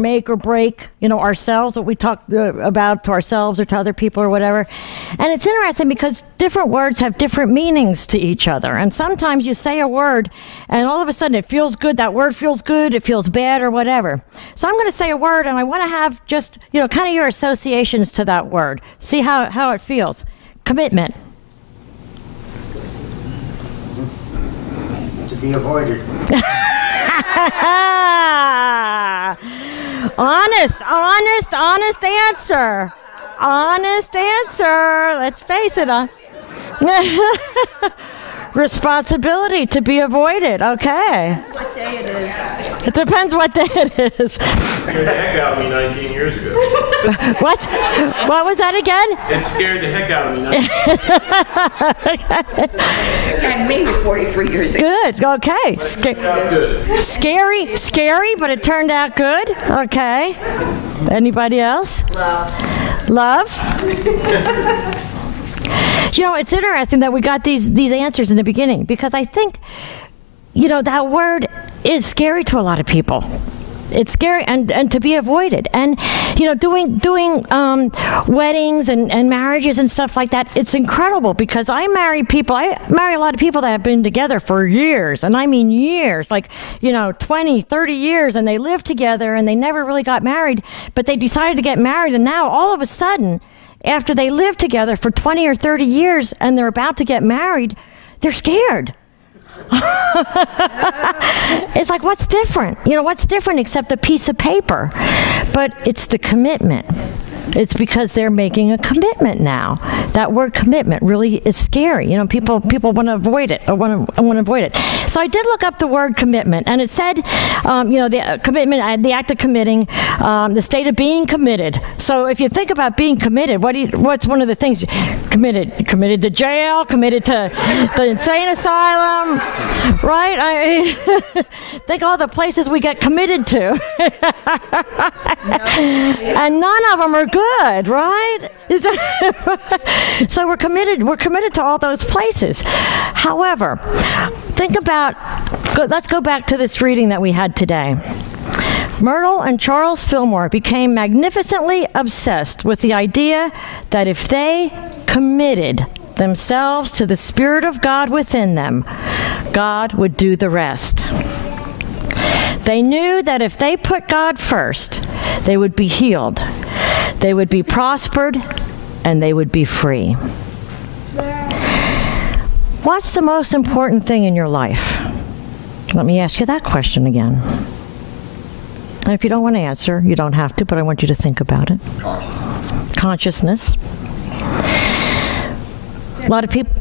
make or break, ourselves, what we talk about to ourselves or to other people or whatever. And it's interesting because different words have different meanings to each other. And sometimes you say a word and all of a sudden it feels good. That word feels good. It feels bad or whatever. So I'm going to say a word and I want to have just, kind of your associations to that word. See how it feels. Commitment. To be avoided. Honest answer. Honest answer. Let's face it. Responsibility, to be avoided. Okay. Depends what day it is. It depends what day it is. Scared the heck out of me 19 years ago. What? What was that again? It scared the heck out of me 19 And maybe 43 years ago. Good. Okay. good. Scary, but it turned out good. Okay. Anybody else? Love. It's interesting that we got these answers in the beginning because I think, that word is scary to a lot of people. It's scary and to be avoided. And, doing weddings and marriages and stuff like that, it's incredible because I marry a lot of people that have been together for years. And I mean years, like, 20, 30 years. And they lived together and they never really got married. But they decided to get married. And now all of a sudden, after they lived together for 20 or 30 years and they're about to get married, they're scared. It's like, what's different? What's different except a piece of paper? But it's the commitment. It's because they're making a commitment now. That word commitment really is scary. People want to avoid it. I want to avoid it. So I did look up the word commitment, and it said, the commitment, the act of committing, the state of being committed. So if you think about being committed, what's one of the things? Committed to jail, committed to the insane asylum, right? Think all the places we get committed to, and none of them are good, right? So we're committed to all those places. However, let's go back to this reading that we had today. Myrtle and Charles Fillmore became magnificently obsessed with the idea that if they committed themselves to the Spirit of God within them, God would do the rest. They knew that if they put God first, they would be healed, they would be prospered, and they would be free. What's the most important thing in your life? Let me ask you that question again. And if you don't want to answer, you don't have to, but I want you to think about it. Consciousness. A lot of people.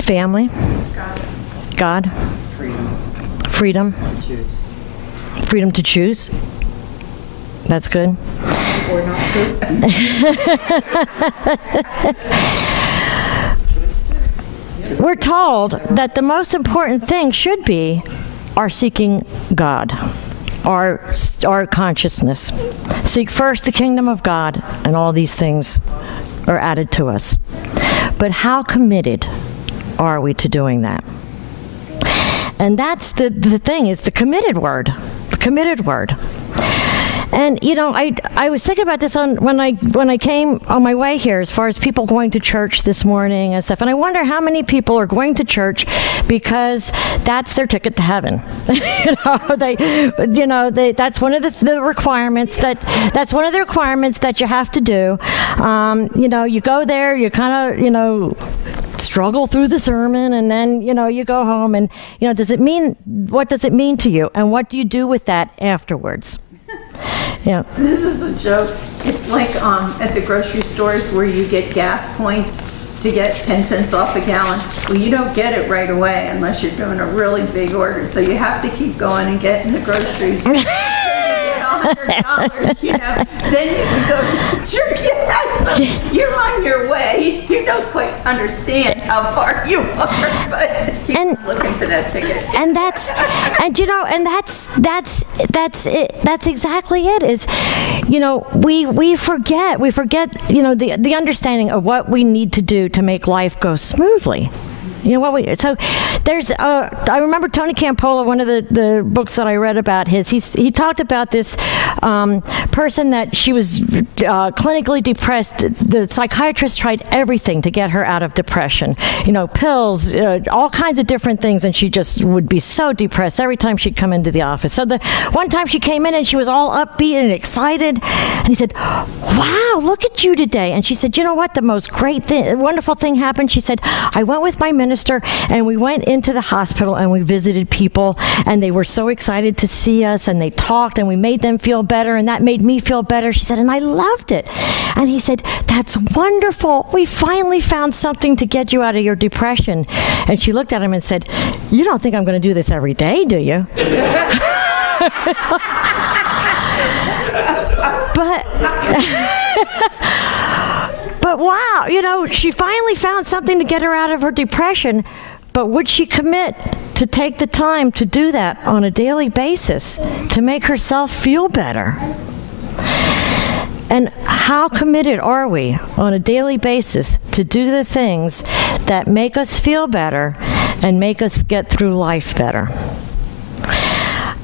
Family. God. Freedom. Freedom to choose. That's good. Or not to. We're told that the most important thing should be our seeking God, our consciousness. Seek first the kingdom of God, and all these things are added to us. But how committed are we to doing that? And that's the thing, is the committed word. The committed word. And I was thinking about this when I came on my way here, as far as people going to church this morning and stuff. And I wonder how many people are going to church because that's their ticket to heaven. That's one of the requirements that's one of the requirements that you have to do. You go there, you kind of struggle through the sermon, and then you go home, and what does it mean to you, and what do you do with that afterwards? Yeah. This is a joke. It's like at the grocery stores where you get gas points to get 10 cents off a gallon. Well, you don't get it right away unless you're doing a really big order. So you have to keep going and getting the groceries. $100, then you can go get your gas. So you're on your way. You don't quite understand how far you are, but keep looking for that ticket. And that's exactly it. Is we forget the understanding of what we need to do to make life go smoothly. You know what so there's, I remember Tony Campola, one of the books that I read about he talked about this person that she was clinically depressed. The psychiatrist tried everything to get her out of depression. You know, pills, all kinds of different things, and she just would be so depressed every time she'd come into the office. So the one time she came in and she was all upbeat and excited, and he said, "Wow, look at you today." And she said, "You know what? The most great thing, wonderful thing happened." She said, "I went with my minister and we went into the hospital and we visited people, and they were so excited to see us, and they talked and we made them feel better, and that made me feel better." She said, "And I loved it." And he said, "That's wonderful. We finally found something to get you out of your depression." And she looked at him and said, "You don't think I'm going to do this every day, do you?" But wow, you know, she finally found something to get her out of her depression, but would she commit to take the time to do that on a daily basis to make herself feel better? And how committed are we on a daily basis to do the things that make us feel better and make us get through life better?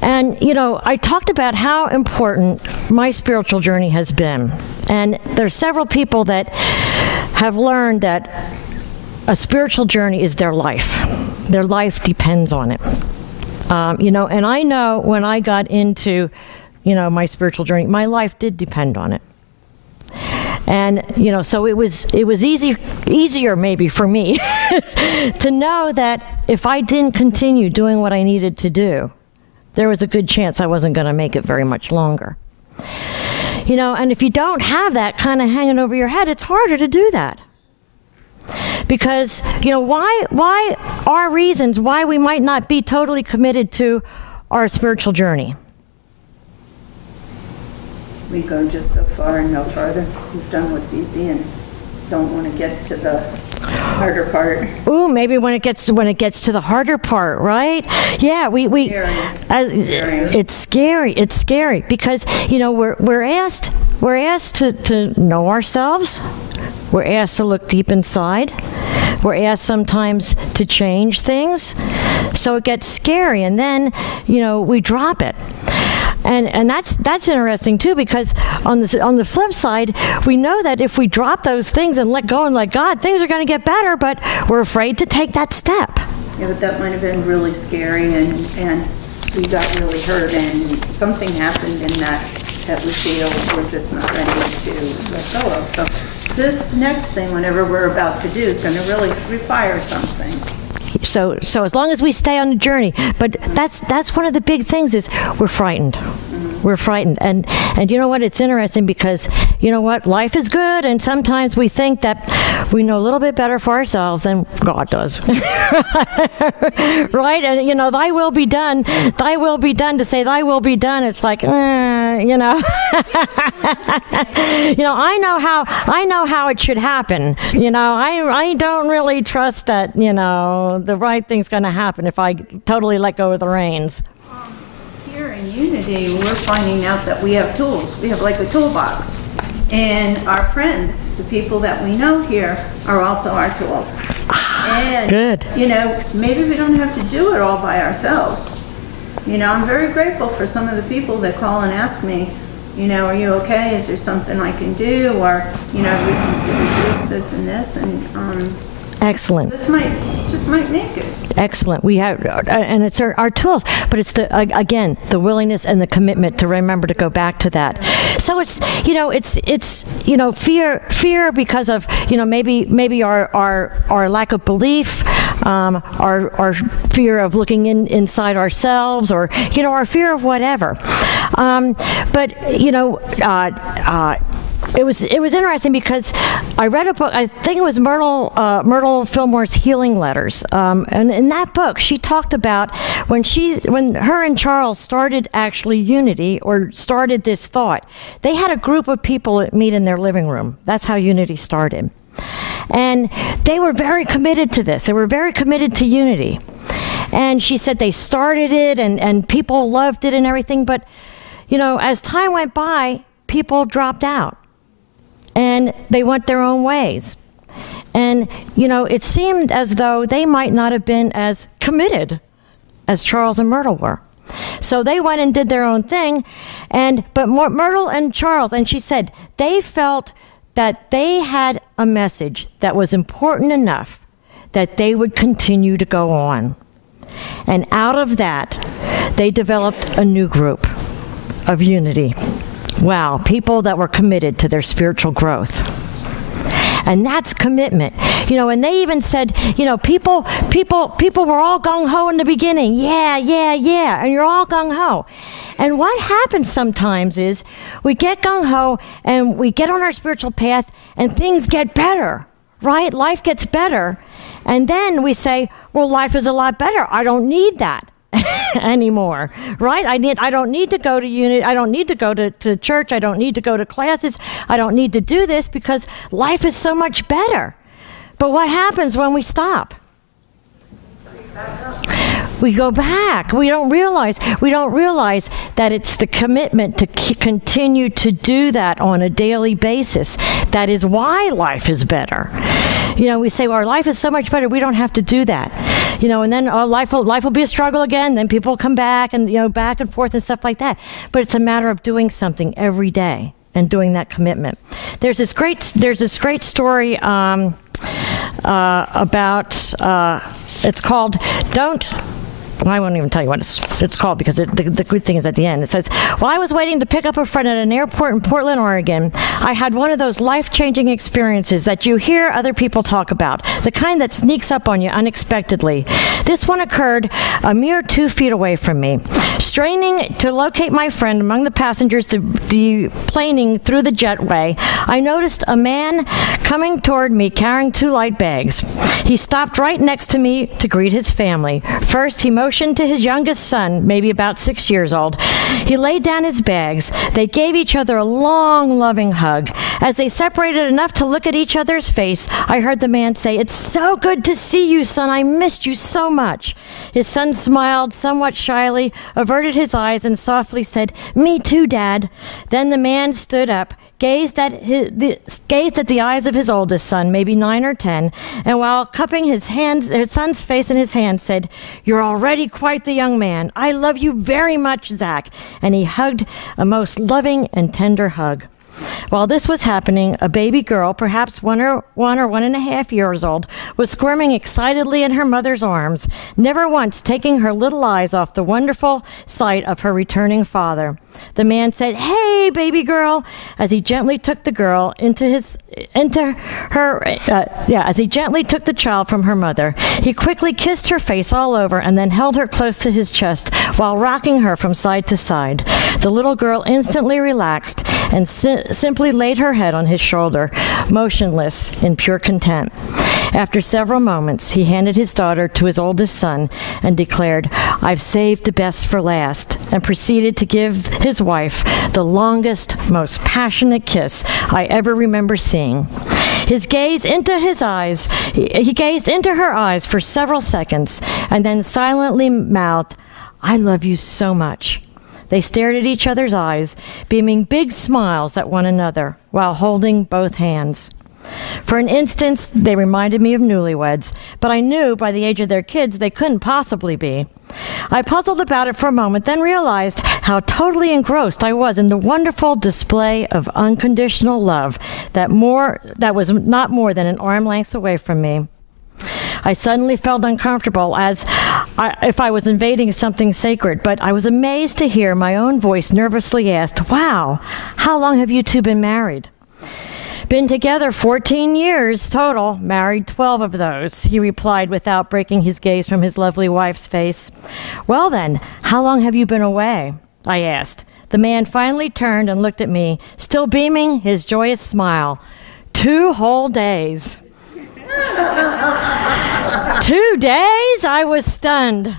And, you know, I talked about how important my spiritual journey has been. And there's several people that have learned that a spiritual journey is their life. Their life depends on it. You know, and I know when I got into, you know, my spiritual journey, my life did depend on it. And, you know, so it was easier maybe for me to know that if I didn't continue doing what I needed to do, there was a good chance I wasn't going to make it very much longer. You know, and if you don't have that kind of hanging over your head, it's harder to do that. Because, you know, why are reasons why we might not be totally committed to our spiritual journey? We go just so far and no farther. We've done what's easy and don't want to get to the harder part. Ooh, maybe when it gets to the harder part, right? Yeah, it's scary. It's scary because, you know, we're asked to know ourselves. We're asked to look deep inside. We're asked sometimes to change things. So it gets scary, and then, you know, we drop it. And that's interesting too, because on the flip side, we know that if we drop those things and let go and let God, things are going to get better, but we're afraid to take that step. Yeah, but that might have been really scary, and we got really hurt, and something happened in that we feel we're just not ready to let go of. So this next thing, whatever we're about to do, is going to really require something. So as long as we stay on the journey, but that's one of the big things is we're frightened. We're frightened. And you know what? It's interesting because, you know what? Life is good, and sometimes we think that we know a little bit better for ourselves than God does. Right? And, you know, thy will be done. Thy will be done. To say thy will be done, it's like, you know. You know, I know how it should happen. You know, I don't really trust that, you know, the right thing's going to happen if I totally let go of the reins. Here in Unity, we're finding out that we have tools. We have like a toolbox. And our friends, the people that we know here, are also our tools. And, good. You know, maybe we don't have to do it all by ourselves. You know, I'm very grateful for some of the people that call and ask me, you know, are you okay? Is there something I can do? Or, you know, we consider this, and this, and excellent. This just might make it. Excellent. We have, and it's our tools, but it's again the willingness and the commitment to remember to go back to that. So it's you know fear because of, you know, maybe our lack of belief, our fear of looking inside ourselves, or, you know, our fear of whatever. But, you know. It was interesting because I read a book. I think it was Myrtle Fillmore's Healing Letters, and in that book she talked about when her and Charles started actually Unity, or started this thought. They had a group of people that meet in their living room. That's how Unity started, and they were very committed to this. They were very committed to Unity, and she said they started it and people loved it and everything. But, you know, as time went by, people dropped out. And they went their own ways. And, you know, it seemed as though they might not have been as committed as Charles and Myrtle were. So they went and did their own thing, but Myrtle and Charles, and she said, they felt that they had a message that was important enough that they would continue to go on. And out of that, they developed a new group of Unity. Wow, people that were committed to their spiritual growth. And that's commitment. You know, and they even said, you know, people were all gung-ho in the beginning. Yeah, and you're all gung-ho. And what happens sometimes is we get gung-ho and we get on our spiritual path and things get better, right? Life gets better. And then we say, well, life is a lot better. I don't need that anymore, right? I don't need to go to unit. I don't need to go to church. I don't need to go to classes. I don't need to do this because life is so much better. But what happens when we stop? We go back. We don't realize that it's the commitment to continue to do that on a daily basis. That is why life is better. You know, we say, well, our life is so much better, we don't have to do that. You know, and then life will be a struggle again, then people come back and, you know, back and forth and stuff like that. But it's a matter of doing something every day and doing that commitment. There's this great story about, it's called I won't even tell you what it's called because the good thing is at the end. It says, while I was waiting to pick up a friend at an airport in Portland, Oregon, I had one of those life-changing experiences that you hear other people talk about, the kind that sneaks up on you unexpectedly. This one occurred a mere 2 feet away from me. Straining to locate my friend among the passengers deplaning through the jetway, I noticed a man coming toward me carrying 2 light bags. He stopped right next to me to greet his family. First, he motioned to his youngest son, maybe about 6 years old. He laid down his bags. They gave each other a long, loving hug. As they separated enough to look at each other's face, I heard the man say, "It's so good to see you, son. I missed you so much." His son smiled somewhat shyly, averted his eyes, and softly said, "Me too, Dad." Then the man stood up, gazed at the eyes of his oldest son, maybe 9 or 10, and while cupping his son's face in his hand, said, "You're already quite the young man. I love you very much, Zach." And he hugged a most loving and tender hug. While this was happening, a baby girl, perhaps 1 or 1.5 years old, was squirming excitedly in her mother's arms, never once taking her little eyes off the wonderful sight of her returning father. The man said, "Hey, baby girl," as he gently took the child from her mother. He quickly kissed her face all over and then held her close to his chest while rocking her from side to side. The little girl instantly relaxed and simply laid her head on his shoulder, motionless in pure content. After several moments, he handed his daughter to his oldest son and declared, "I've saved the best for last," and proceeded to give his wife the longest, most passionate kiss I ever remember seeing. He gazed into her eyes for several seconds and then silently mouthed, "I love you so much." They stared at each other's eyes, beaming big smiles at one another while holding both hands. For an instant, they reminded me of newlyweds, but I knew by the age of their kids they couldn't possibly be. I puzzled about it for a moment, then realized how totally engrossed I was in the wonderful display of unconditional love that was not more than an arm's length away from me. I suddenly felt uncomfortable if I was invading something sacred, but I was amazed to hear my own voice nervously asked, "Wow, how long have you two been married?" "Been together 14 years total, married 12 of those," he replied without breaking his gaze from his lovely wife's face. "Well then, how long have you been away?" I asked. The man finally turned and looked at me, still beaming his joyous smile. 2 whole days. 2 days? I was stunned.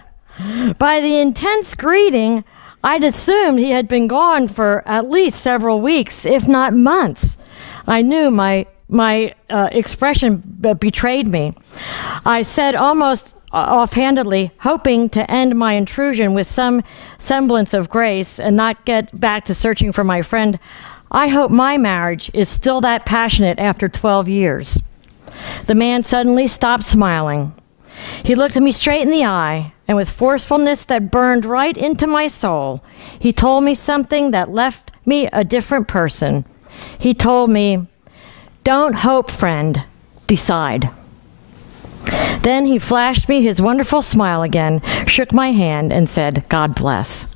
By the intense greeting, I'd assumed he had been gone for at least several weeks, if not months. I knew my expression betrayed me. I said almost offhandedly, hoping to end my intrusion with some semblance of grace and not get back to searching for my friend, "I hope my marriage is still that passionate after 12 years. The man suddenly stopped smiling. He looked at me straight in the eye, and with forcefulness that burned right into my soul, he told me something that left me a different person. He told me, "Don't hope, friend, decide." Then he flashed me his wonderful smile again, shook my hand, and said, "God bless."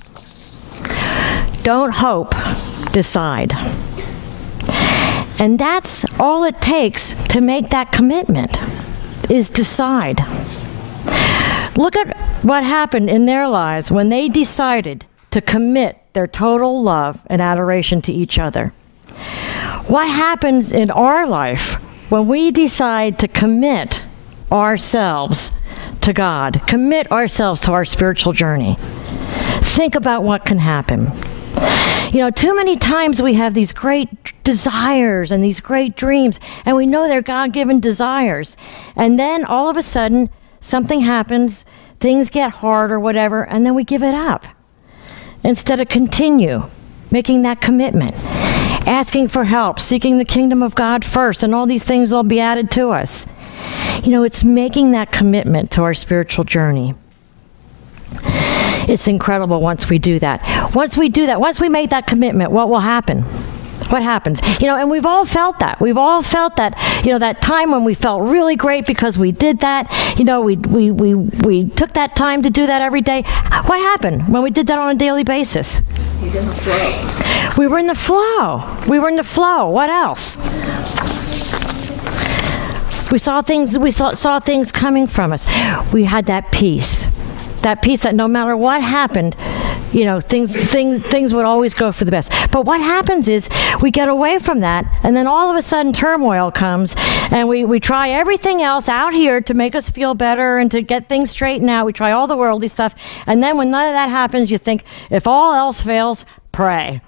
Don't hope, decide. And that's all it takes to make that commitment, is decide. Look at what happened in their lives when they decided to commit their total love and adoration to each other. What happens in our life when we decide to commit ourselves to God, commit ourselves to our spiritual journey? Think about what can happen. You know, too many times we have these great desires and these great dreams, and we know they're God-given desires. And then all of a sudden, something happens, things get hard or whatever, and then we give it up. Instead of continue making that commitment, asking for help, seeking the kingdom of God first, and all these things will be added to us. You know, it's making that commitment to our spiritual journey. It's incredible once we do that. Once we do that, once we make that commitment, what will happen? What happens? You know, and we've all felt that. We've all felt that, you know, that time when we felt really great because we did that. You know, we took that time to do that every day. What happened when we did that on a daily basis? You're in the flow. We were in the flow. We were in the flow. What else? We saw things coming from us. We had that peace. That peace that no matter what happened, you know, things would always go for the best. But what happens is we get away from that, and then all of a sudden turmoil comes, and we try everything else out here to make us feel better and to get things straightened out. We try all the worldly stuff, and then when none of that happens, you think, if all else fails, pray.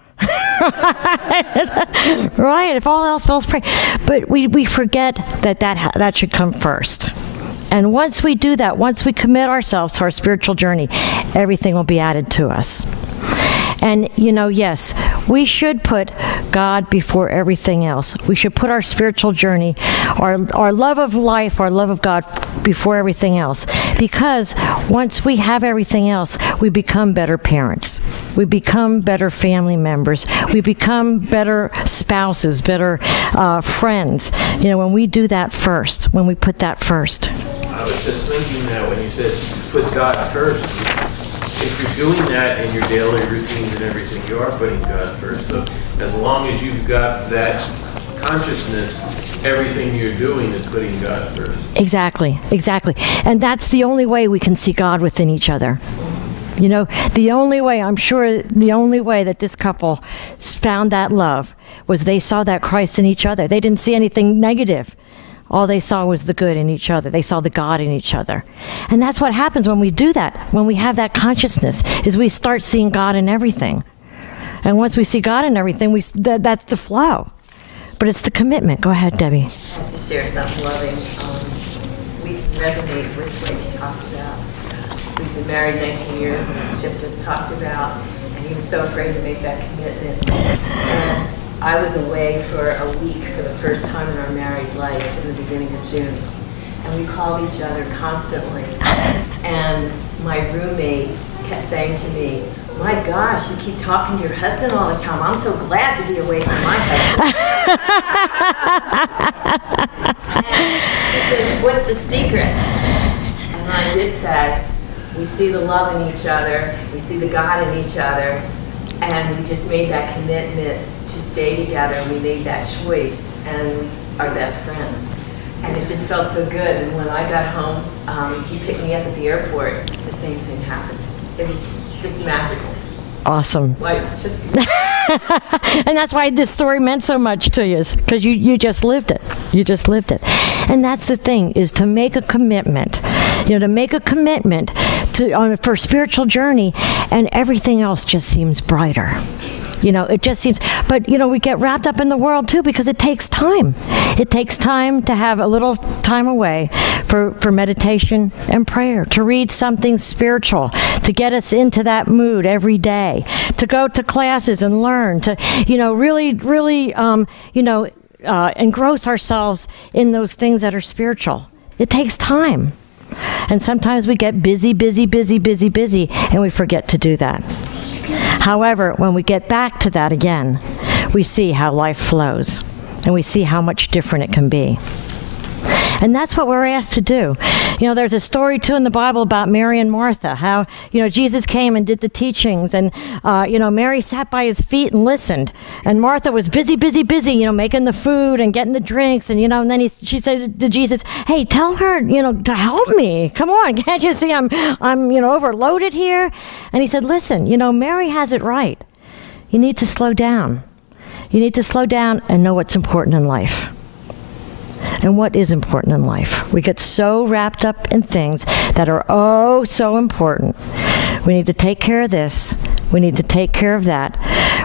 Right? If all else fails, pray. But we forget that should come first. And once we do that, once we commit ourselves to our spiritual journey, everything will be added to us. And, you know, yes, we should put God before everything else. We should put our spiritual journey, our love of life, our love of God before everything else. Because once we have everything else, we become better parents. We become better family members. We become better spouses, better friends. You know, when we do that first, when we put that first. I was just thinking that when you said put God first, if you're doing that in your daily routines and everything, you are putting God first. So as long as you've got that consciousness, everything you're doing is putting God first. Exactly, exactly. And that's the only way we can see God within each other. You know, the only way, I'm sure the only way that this couple found that love was they saw that Christ in each other. They didn't see anything negative. All they saw was the good in each other. They saw the God in each other. And that's what happens when we do that, when we have that consciousness, is we start seeing God in everything. And once we see God in everything, that's the flow. But it's the commitment. Go ahead, Debbie. I have to share something loving. We resonate with what you talked about. We've been married 19 years, and Chip just talked about, and he was so afraid to make that commitment. And I was away for a week for the first time in our married life in the beginning of June. And we called each other constantly. And my roommate kept saying to me, "My gosh, you keep talking to your husband all the time. I'm so glad to be away from my husband." And she says, "What's the secret?" And I did say, we see the love in each other, we see the God in each other, and we just made that commitment to stay together. We made that choice, and we are best friends. And it just felt so good. And when I got home, he picked me up at the airport. The same thing happened. It was just magical. Awesome. Like, and that's why this story meant so much to you, because you just lived it. You just lived it. And that's the thing, is to make a commitment. You know, to make a commitment for a spiritual journey, and everything else just seems brighter. You know, it just seems, but, you know, we get wrapped up in the world, too, because it takes time. It takes time to have a little time away for meditation and prayer, to read something spiritual, to get us into that mood every day, to go to classes and learn, to, you know, really, you know, engross ourselves in those things that are spiritual. It takes time. And sometimes we get busy, and we forget to do that. However, when we get back to that again, we see how life flows, and we see how much different it can be. And that's what we're asked to do. You know, there's a story, too, in the Bible about Mary and Martha, how, you know, Jesus came and did the teachings, and, you know, Mary sat by his feet and listened. And Martha was busy, you know, making the food and getting the drinks. And, you know, and then she said to Jesus, hey, tell her, you know, to help me. Come on, can't you see I'm you know, overloaded here? And he said, listen, you know, Mary has it right. You need to slow down. You need to slow down and know what's important in life. And what is important in life. We get so wrapped up in things that are oh so important. We need to take care of this. We need to take care of that.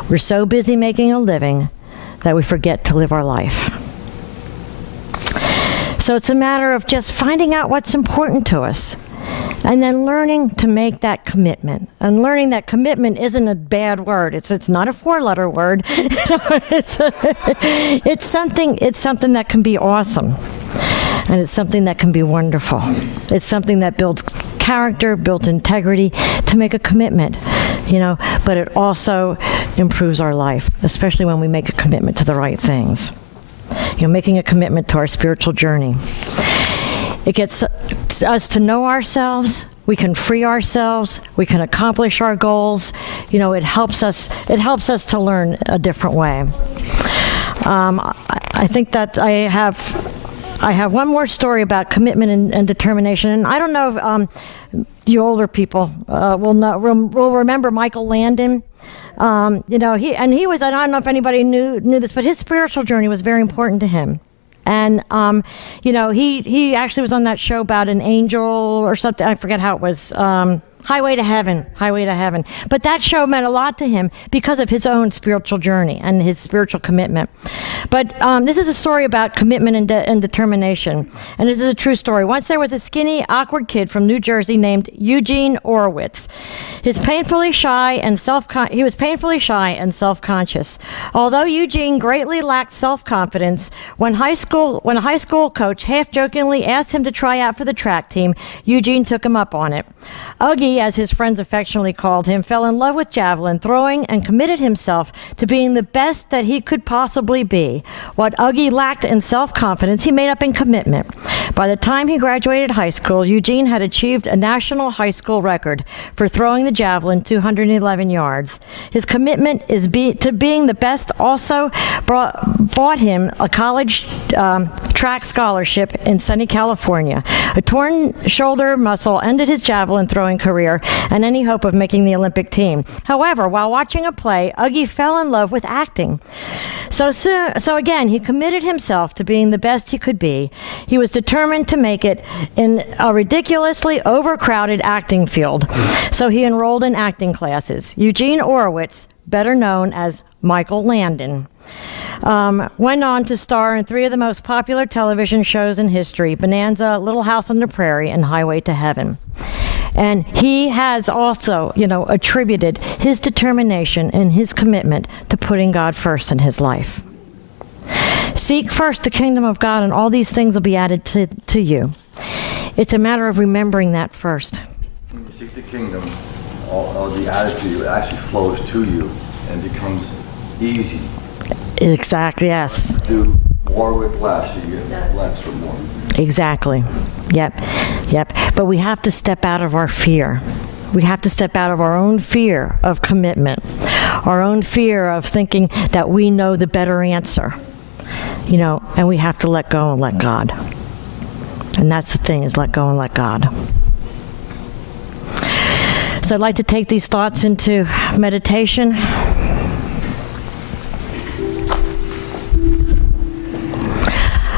We're so busy making a living that we forget to live our life. So it's a matter of just finding out what's important to us and then learning to make that commitment. And learning that commitment isn't a bad word. It's not a 4-letter word. It's something that can be awesome. And it's something that can be wonderful. It's something that builds character, builds integrity, to make a commitment, you know, but it also improves our life, especially when we make a commitment to the right things. You know, making a commitment to our spiritual journey. It gets us to know ourselves. We can free ourselves. We can accomplish our goals. You know, it helps us to learn a different way. I think that I have one more story about commitment and determination. And I don't know if you older people will remember Michael Landon. You know, he was, I don't know if anybody knew this, but his spiritual journey was very important to him. And, you know, he actually was on that show about an angel or something. I forget how it was. Highway to Heaven. But that show meant a lot to him because of his own spiritual journey and his spiritual commitment. But this is a story about commitment and determination. And this is a true story. Once there was a skinny, awkward kid from New Jersey named Eugene Orowitz. He was painfully shy and self-conscious. Although Eugene greatly lacked self-confidence, when a high school coach half-jokingly asked him to try out for the track team, Eugene took him up on it. Uggie, as his friends affectionately called him, fell in love with javelin throwing and committed himself to being the best that he could possibly be. What Uggie lacked in self-confidence, he made up in commitment. By the time he graduated high school, Eugene had achieved a national high school record for throwing the javelin 211 yards. His commitment to being the best also bought him a college track scholarship in sunny California. A torn shoulder muscle ended his javelin throwing career and any hope of making the Olympic team. However, while watching a play, Uggie fell in love with acting. So again, he committed himself to being the best he could be. He was determined to make it in a ridiculously overcrowded acting field. So he enrolled in acting classes. Eugene Orowitz, better known as Michael Landon, went on to star in 3 of the most popular television shows in history: Bonanza, Little House on the Prairie, and Highway to Heaven. And he has also, you know, attributed his determination and his commitment to putting God first in his life. Seek first the kingdom of God, and all these things will be added to you. It's a matter of remembering that first. When you seek the kingdom, all the added to you, it actually flows to you and becomes easy. Exactly, yes. Do more with less, you get less with more. Exactly. Yep. But we have to step out of our fear. We have to step out of our own fear of commitment, our own fear of thinking that we know the better answer, you know, and we have to let go and let God. And that's the thing, is let go and let God. So I'd like to take these thoughts into meditation.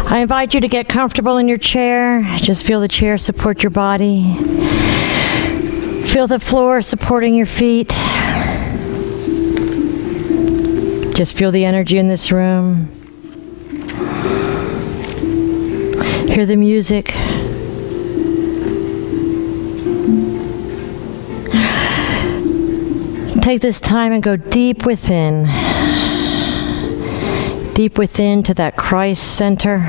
I invite you to get comfortable in your chair. Just feel the chair support your body. Feel the floor supporting your feet. Just feel the energy in this room. Hear the music. Take this time and go deep within. deep within to that Christ center,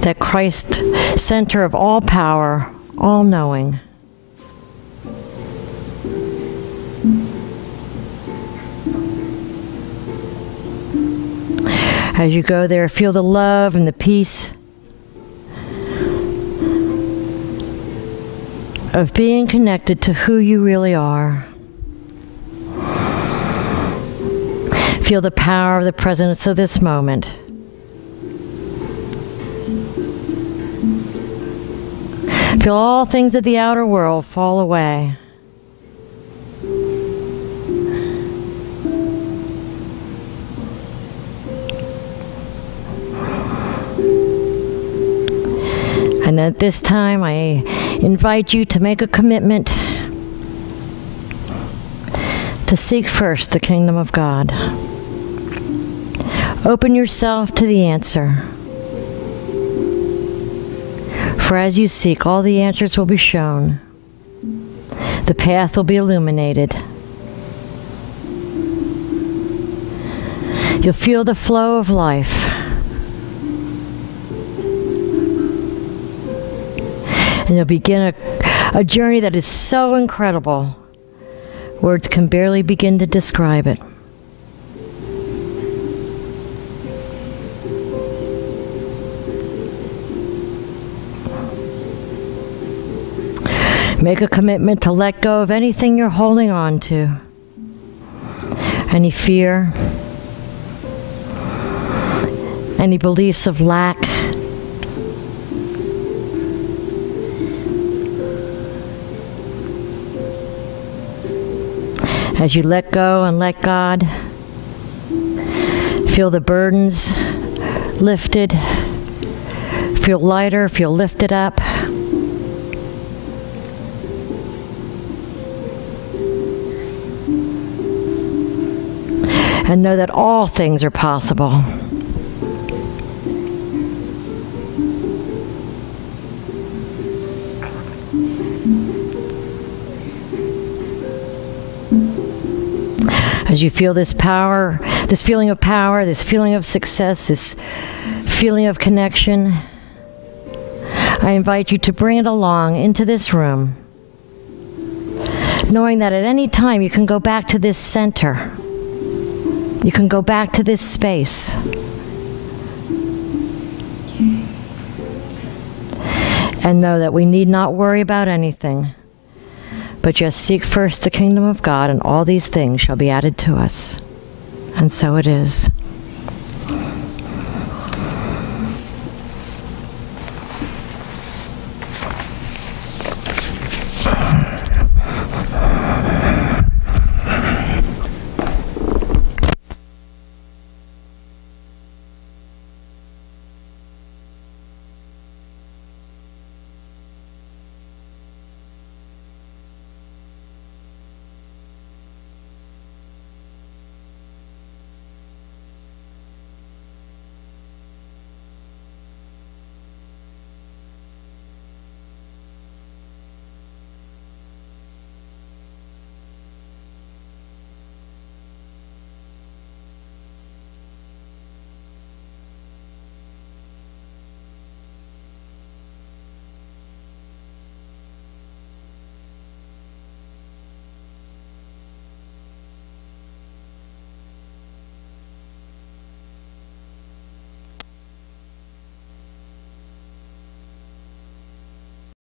that Christ center of all power, all knowing. As you go there, feel the love and the peace of being connected to who you really are. Feel the power of the presence of this moment. Feel all things of the outer world fall away. And at this time, I invite you to make a commitment to seek first the kingdom of God. Open yourself to the answer. For as you seek, all the answers will be shown. The path will be illuminated. You'll feel the flow of life. And you'll begin a journey that is so incredible, words can barely begin to describe it. Make a commitment to let go of anything you're holding on to, any fear, any beliefs of lack. As you let go and let God, feel the burdens lifted, feel lighter, feel lifted up. And know that all things are possible. As you feel this power, this feeling of power, this feeling of success, this feeling of connection, I invite you to bring it along into this room, knowing that at any time you can go back to this center. You can go back to this space. And know that we need not worry about anything, but just seek first the kingdom of God, and all these things shall be added to us. And so it is.